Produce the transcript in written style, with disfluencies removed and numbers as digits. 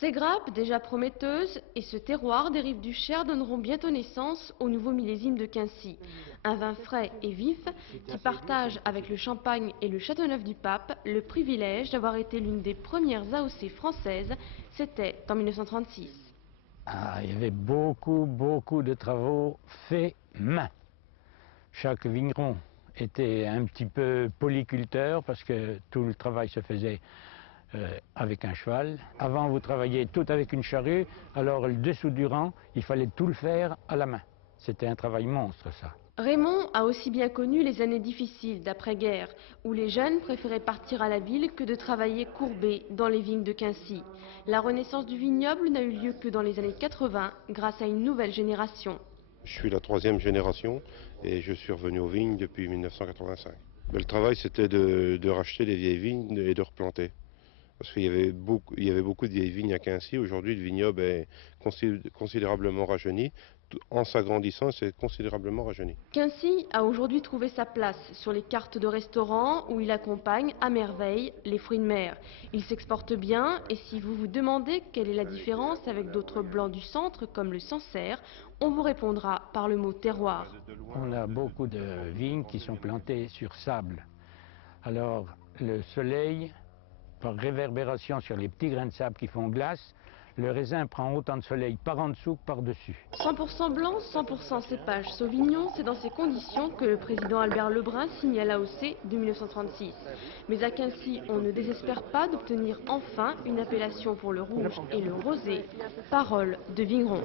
Ces grappes, déjà prometteuses, et ce terroir des rives du Cher donneront bientôt naissance au nouveau millésime de Quincy. Un vin frais et vif qui partage avec le Champagne et le Châteauneuf-du-Pape le privilège d'avoir été l'une des premières AOC françaises. C'était en 1936. Il y avait beaucoup de travaux faits main. Chaque vigneron était un petit peu polyculteur parce que tout le travail se faisait avec un cheval. Avant, vous travailliez tout avec une charrue, alors le dessous du rang, il fallait tout le faire à la main. C'était un travail monstre, ça. Raymond a aussi bien connu les années difficiles d'après-guerre, où les jeunes préféraient partir à la ville que de travailler courbés dans les vignes de Quincy. La renaissance du vignoble n'a eu lieu que dans les années 80, grâce à une nouvelle génération. Je suis la troisième génération et je suis revenu aux vignes depuis 1985. Mais le travail, c'était de racheter les vieilles vignes et de replanter. Parce qu'il y avait beaucoup de vieilles vignes à Quincy. Aujourd'hui, le vignoble est considérablement rajeuni. En s'agrandissant, c'est considérablement rajeuni. Quincy a aujourd'hui trouvé sa place sur les cartes de restaurants où il accompagne à merveille les fruits de mer. Il s'exporte bien et si vous vous demandez quelle est la différence avec d'autres blancs du centre comme le Sancerre, on vous répondra par le mot terroir. On a beaucoup de vignes qui sont plantées sur sable. Alors le soleil, par réverbération sur les petits grains de sable qui font glace, le raisin prend autant de soleil par en dessous que par-dessus. 100% blanc, 100% cépage Sauvignon, c'est dans ces conditions que le président Albert Lebrun signe à l'AOC de 1936. Mais à Quincy, on ne désespère pas d'obtenir enfin une appellation pour le rouge et le rosé. Parole de vigneron.